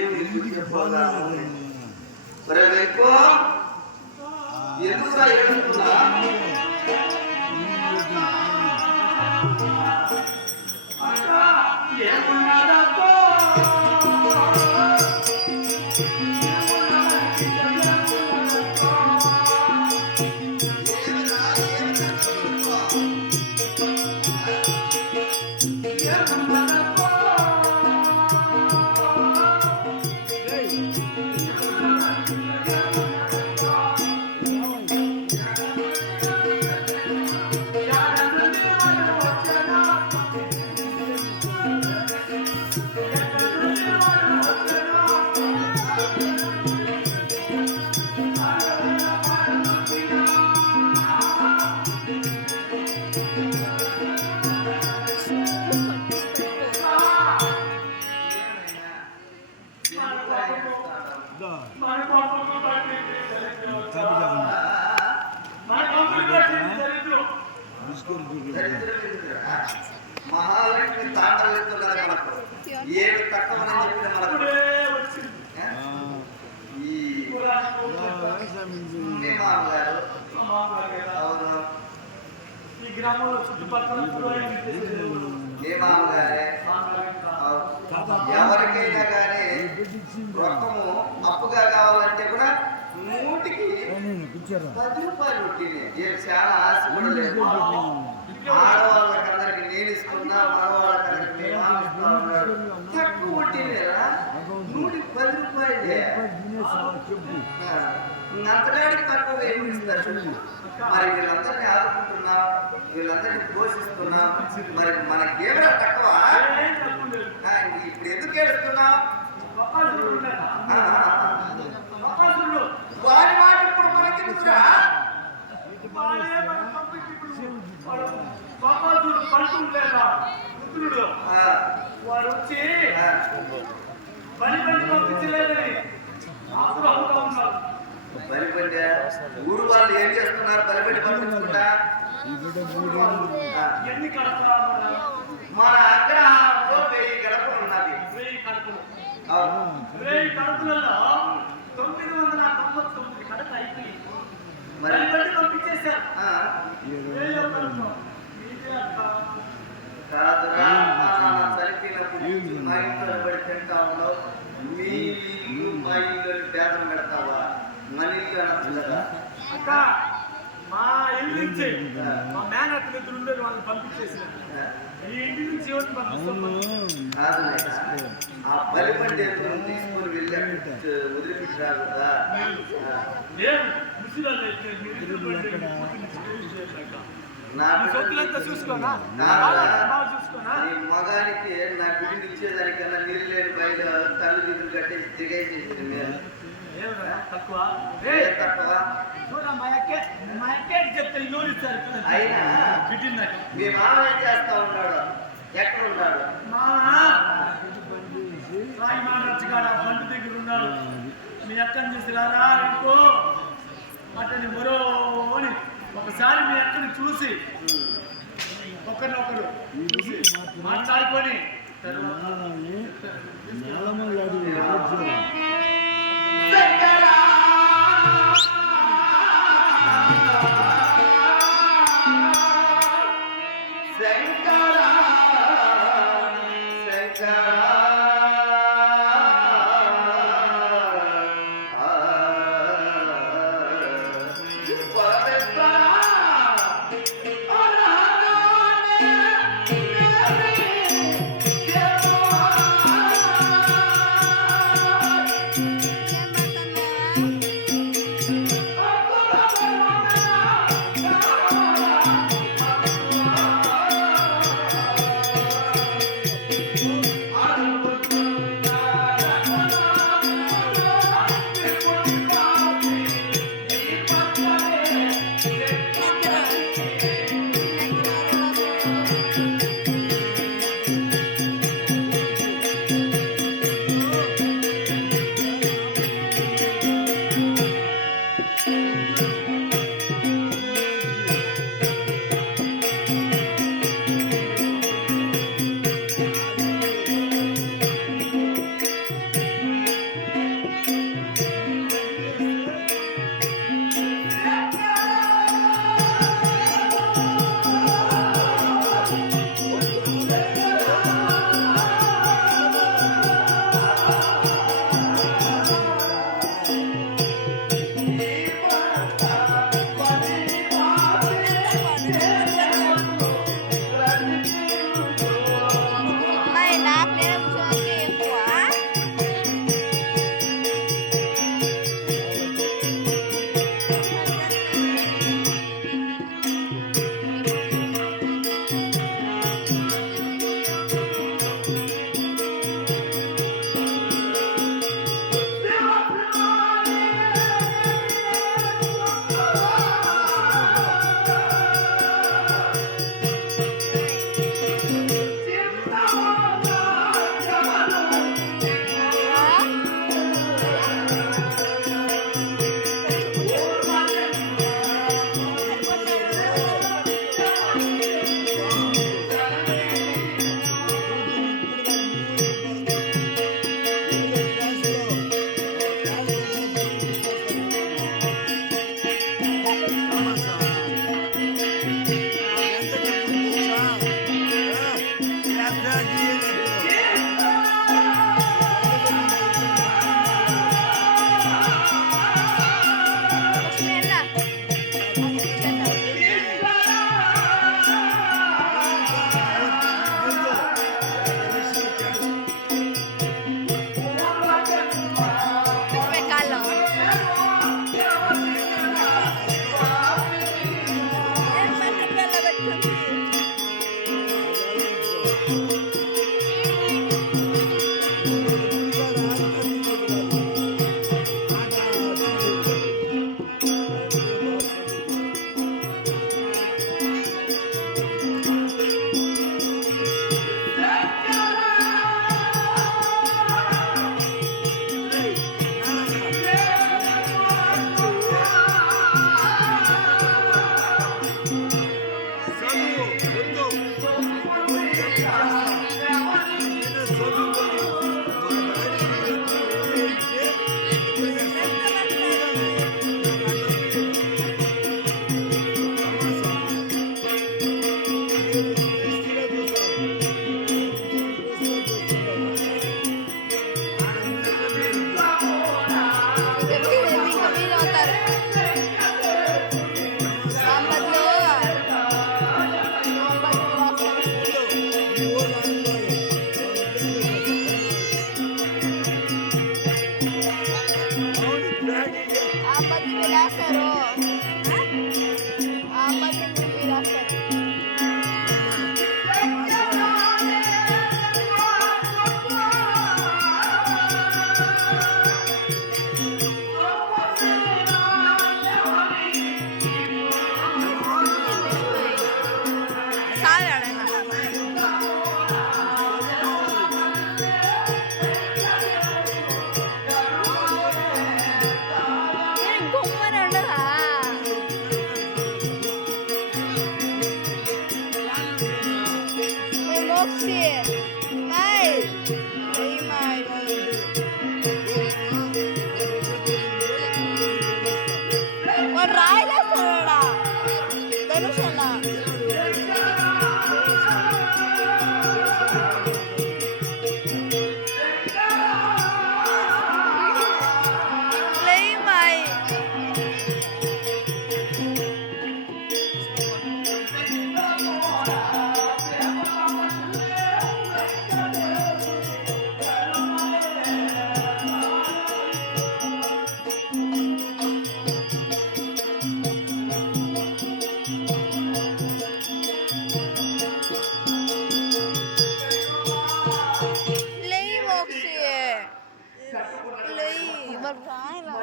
ఏమి చెప్పాలా ఎక్కువ ఎందుకు ఏడుస్తున్నా మహాలక్ష్మి తాండవిస్తున్నది మనకు ఏడు తక్కువని చెప్పిన మనకు ఈ మామగారు ఈ గ్రామంలో చుట్టుపక్కల ఏ మామగారే ఎవరికైనా కానీ రొక్కము అప్పుగా కావాలంటే కూడా 10 రూపాయలు పుట్టినాయి. చాలా ఆశ కూడా లేదు. ఆడవాళ్ళకందరికి నేను ఇస్తున్నా, మగవాళ్ళకందరికి తక్కువ పుట్టినేరా 10 రూపాయలే. అంతకాడికి తక్కువ ఏమి ఇస్తారు? మరి వీళ్ళందరినీ ఆదుకుంటున్నాం, వీళ్ళందరినీ పోషిస్తున్నాం. మరి మనకేమైనా తక్కువ? ఇప్పుడు ఎందుకు ఏడుస్తున్నాం? వారి మాట ఇప్పుడు మనకి వారు వచ్చి బలిపండి పంపించలేదని బలిపండి ఊరు వాళ్ళు ఏం చేస్తున్నారు? బలిపండి పంపించుకుంటా ఎన్ని కడప మన అగ్రహారంలో 1000 గడపలు ఉన్నది. 1000 కడపలలో 999 కడప అయిపోయి బలిపండి పంపించేశారు. కాదురా చనిపోయినప్పుడు మా ఇంట్లో పడి తింటా ఉన్నావు. మీ ఇల్లు మా ఇల్లు పేదలు పెడతావా? మన ఇల్లు అనొచ్చుదా? అక్క మా ఇల్లు నుంచి మా మేనత్త నిద్ర ఉండేది వాళ్ళని పంపించేసారు. ఈ ఇంటి నుంచి ఆ బలిపండి తీసుకొని వెళ్ళి వదిలిపెట్టిరారు కదా. మగానికి నా బిడ్డని ఇచ్చేదానికన్నా నీళ్ళు లేని బయట తల్లి నిధులు కట్టేసి తిరిగేసేసింది. మీరు తక్కువ అయినా మీ మామ ఏం చేస్తా ఉన్నాడు? ఎక్కడ ఉన్నాడు? బండి దగ్గర ఉన్నాడు. మీ అక్కని చూసి రారా ఇంకో అతని మరో అని ఒకసారి మీ అక్కని చూసి ఒకరినొకరు మాట్లాడుకొని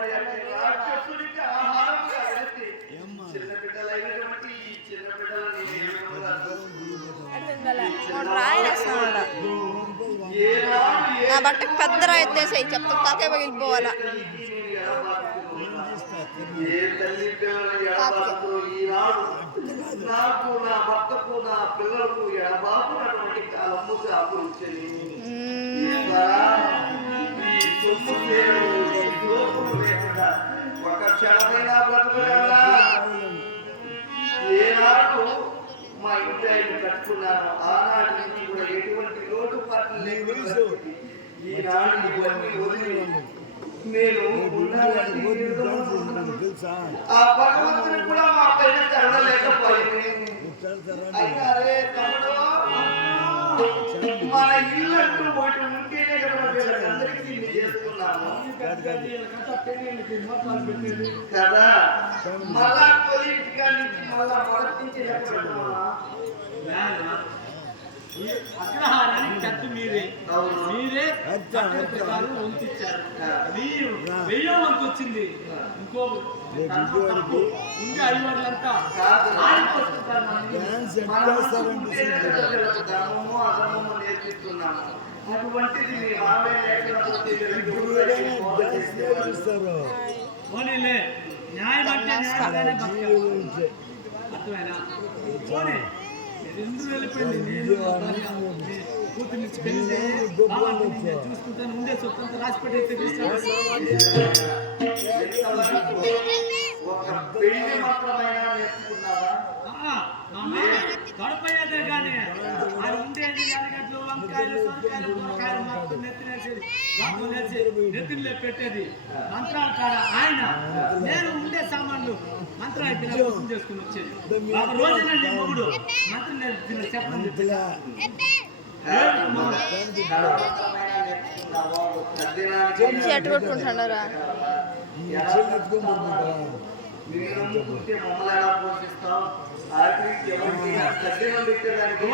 రాక్షసుడికి ఆహారంగా వెళితే చిన్న బిడ్డలైనటువంటి ఈ చిన్న బిడ్డలని నా బట్టకు పెద్ద రాయితేసాయి చెప్తా తలకే పగిలిపోవాలా ఏ తల్లి పిల్లలు ఎడబాటు ఈనాడు నాకు నా భర్తకు నా పిల్లలకు ఎడబాటునటువంటి కాలము ఆకురించని ఈ సొమ్ము పేరు ఈ లోపము లేకుండా ఒక క్షణమైనా బ్రతకగలరా? ఏనాడు మా ఇంటి ఆయన కట్టుకున్నాను ఆనాటి నుంచి కూడా ఎటువంటి లోటు పాటలు లేకుండా ఈనాడు ఇవన్నీ వదిలి నేను ఆ భగవంతుని కూడా మా పైన కరడలేకపోయింది. అయినా అరే తమ్ముడు, మన ఇల్లు అంటూ ఒకటి ఉంటేనే కదా వీళ్ళకందరికీ ఇన్ని చేసుకున్నాము కదా. మళ్ళా కొలింటిగా నుంచి మళ్ళా మొదటి నుంచి అగ్రహారానికి కట్టు మీరే మీరే ప్రకారం వంతిచ్చారు. వెయ్యో వంతు వచ్చింది. ఇంకో ఇంకా అయ్యవాళ్ళంతా ధర్మము అధర్మము నేర్పిస్తున్నాము. అటువంటిది మీ మావే లేకపోతే పోనీలే న్యాయం అంటే న్యాయంగానే బతకాలి. అర్థమైనా? పోనీ రెండు వెళ్ళిపోయింది. నేను కూతుర్ని పెళ్లి చూసుకుంటాను ఉండే సొత్తంతా రాసి పెట్టేస్తే గడపయ్యేదే కానీ అది ఉండేది ఎరగడ్లు వంకాయలు సొరకాయలు కూరకాయలు మొత్తం నెత్తినేసి నెత్తిలో పెట్టేది మంత్రాలు కాడ ఆయన. నేను ఉండే సామాన్లు మంత్రం అయిపోయిన కోసం చేసుకుని వచ్చేది. ఒక రోజునండి మొగుడు మంత్రం నేర్చుకున్న చెప్పడం చెట్టు కొట్టుకుంటున్నారా? మీరు నమ్ముకుంటే మమ్మల్ని ఎలా పోషిస్తాం? ఆఖరికి ఎవరికి దగ్గర పెట్టేదానికి